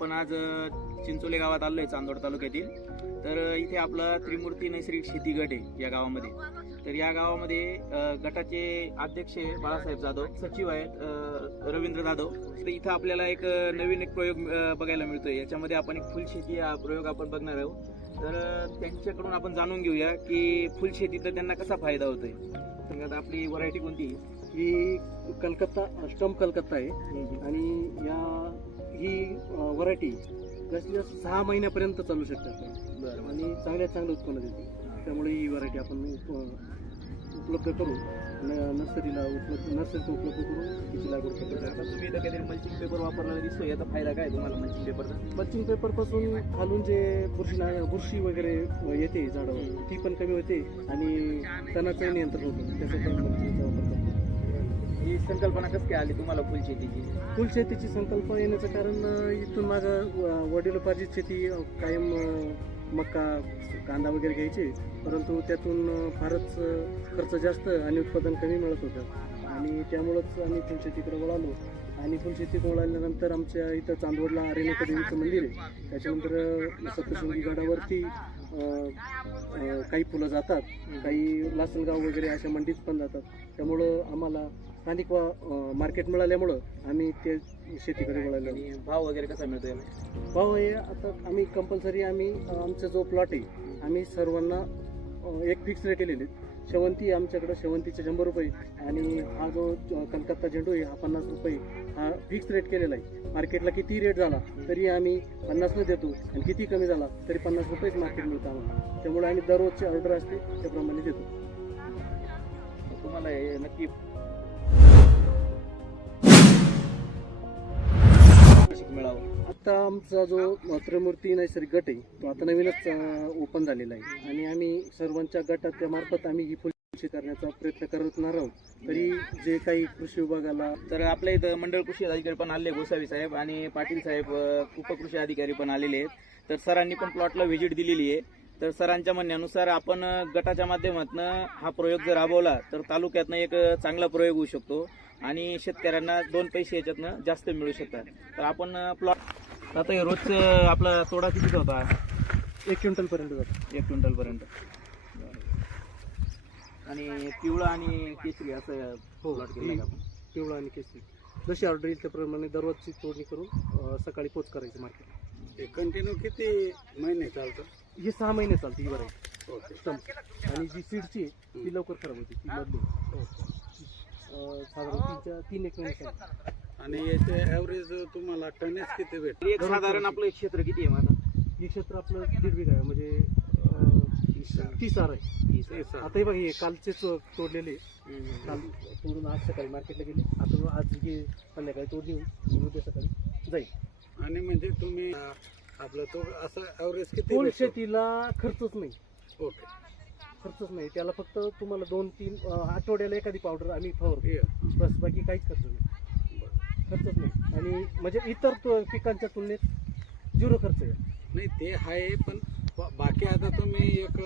आपण आज चिंचोले गावात आलोय, चांदोड तालुक्यातील. तर इथे आपला त्रिमूर्ती नैसर्गिक शेती गट आहे या गावामध्ये. तर या गावामध्ये गटाचे अध्यक्ष बाळासाहेब जाधव, सचिव आहेत रवींद्र जाधव. तर इथं आपल्याला एक नवीन प्रयोग बघायला मिळतोय. याच्यामध्ये आपण एक फुलशेती हा प्रयोग आपण बघणार आहोत. तर त्यांच्याकडून आपण जाणून घेऊया की फुलशेतीचा त्यांना कसा फायदा होतोय. तर आपली व्हरायटी कोणती? ही कलकत्ता स्टंप कलकत्ता आहे आणि ही व्हरायटी जास्तीत जास्त 6 महिन्यापर्यंत चालू शकते आणि चांगलं उत्पन्न देते. त्यामुळे ही व्हरायटी आपण उपलब्ध करू, नर्सरीला उपलब्ध करून तिची लागवड करतो. आता तुम्ही इथं काहीतरी मल्चिंग पेपर वापरलेला दिसतोय, याचा फायदा काय तुम्हाला मल्चिंग पेपरचा? मल्चिंग पेपरपासून खालून जे बुरशी वगैरे येते झाडावर ती पण कमी होते आणि तणाचं नियंत्रण होतं. त्याचा पण मल्चिंगचा वापर करतो. ही संकल्पना कसं काय आली तुम्हाला फुलशेतीची? फुलशेतीची संकल्पना येण्याचं कारण इथून माझं वडिलोपार्जित शेती कायम मका कांदा वगैरे घ्यायचे, परंतु त्यातून फारच खर्च जास्त आणि उत्पादन कमी मिळत होतं आणि त्यामुळंच आम्ही फुलशेतीकडे वळालो. आणि फुलशेतीकडे वळाल्यानंतर आमच्या इथं चांदवडला रेणुका देवीचं मंदिर आहे. त्याच्यानंतर सप्तशृंगी गडावरती काही फुलं जातात, काही लासलगाव वगैरे अशा मंडीत पण जातात. त्यामुळं आम्हाला स्थानिक मार्केट मिळाल्यामुळं आम्ही ते शेतीकडे वळालो. आणि भाव वगैरे कसा मिळतोय? भाव हे आता आम्ही कंपल्सरी आमचा जो प्लॉट आहे आम्ही सर्वांना एक फिक्स रेट केलेले. शेवंती आमच्याकडं शेवंतीचे 100 रुपये आणि हा जो कलकत्ता झेंडू आहे हा 50 रुपये हा फिक्स रेट केलेला आहे. मार्केटला किती रेट झाला तरी आम्ही 50 देतो आणि किती कमी झाला तरी 50 रुपयेच मार्केट मिळतं आम्हाला. त्यामुळे आम्ही दररोजची ऑर्डर असते त्याप्रमाणे देतो. तुम्हाला हे नक्की मिळावं. आता आमचा जो त्रिमूर्ती नैसर्गिक गट आहे तो आता नवीनच ओपन झालेला आहे आणि आम्ही सर्वांच्या गटाच्या मार्फत आम्ही ही फुलशेती करण्याचा प्रयत्न करणार आहोत. तरी जे काही कृषी विभागाला तर आपल्या इथं मंडळ कृषी अधिकारी पण आले, गोसावी साहेब आणि पाटील साहेब उपकृषी अधिकारी पण आलेले आहेत. तर सरांनी पण प्लॉटला व्हिजिट दिलेली आहे. तर सरांच्या म्हणण्यानुसार आपण गटाच्या माध्यमातून हा प्रयोग जर राबवला तर तालुक्यातनं एक चांगला प्रयोग होऊ शकतो आणि शेतकऱ्यांना 2 पैसे याच्यातनं जास्त मिळू शकतात. तर आपण प्लॉट आता हे रोज आपला तोडा कितीचा होता? 1 क्विंटलपर्यंत जातो. 1 क्विंटलपर्यंत. आणि पिवळा आणि केशरी असं प्लॉट केला आपण. पिवळा आणि केसरी जशी ऑर्डर येईल त्याप्रमाणे दररोजची तोडणी करून सकाळी पोच करायची मार्केट. कंटिन्यू किती महिने चालतं? ही 6 महिने चालते ही व्हरायटी स्टंप. आणि जी सीडची ती लवकर खराब होते, ती बदलून साधारण 3-1 महिने चालते. आणि याचे ॲव्हरेज तुम्हाला टनेज किती भेटतं? एक साधारण आपलं क्षेत्र किती आहे माझा? हे क्षेत्र आपलं 1.5 बिघा आहे, म्हणजे 30 आर आहे. आता हे बघा हे कालचेच तोडलेले, काल तोडून आज सकाळी मार्केटला गेले. आता आज हे संध्याकाळी तोडली होऊन उद्या सकाळी जाईल. आणि म्हणजे तुम्ही आपलं तो असं ॲव्हरेज किती फुल भेटतो? शेतीला खर्चच नाही, ओके. खर्चच नाही. त्याला फक्त तुम्हाला 2-3 आठवड्याला एखादी पावडर आम्ही फवारतो, हे, बस. बाकी काहीच खर्च नाही, खर्चच नाही. आणि म्हणजे इतर पिकांच्या तुलनेत 0 खर्च आहे. नाही ते आहे, पण बाकी आता तुम्ही एक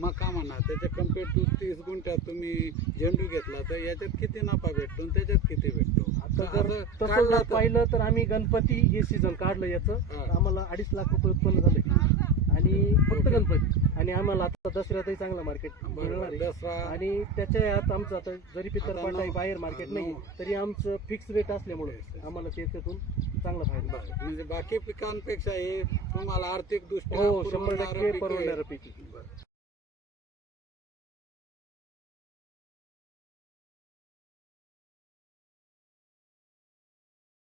मका म्हणा त्याच्या कम्पेअर टू 30 गुंठ्यात तुम्ही झेंडू घेतला तर याच्यात किती नफा भेटतो आणि त्याच्यात किती भेटतो? आता तर जर असं तसं काढलं जर तर- पाहिलं तर आम्ही गणपती हे सीझन काढलं याचं, हा. आम्हाला 2.5 लाख रुपये उत्पन्न झालं आणि फक्त गणपती. आणि आम्हाला आता दसऱ्यातही चांगला मार्केट मिळणार आहे. दसरा आणि त्याच्या ह्यात आमचं आता जरी पितरपाट आहे, बाहेर मार्केट नाही, तरी आमचं फिक्स रेट असल्यामुळे आम्हाला त्याच्यातून चांगला फायदा आहे. म्हणजे बाकी पिकांपेक्षा हे तुम्हाला आर्थिक दृष्ट्या हो, 100% परवडणारं पीक आहे.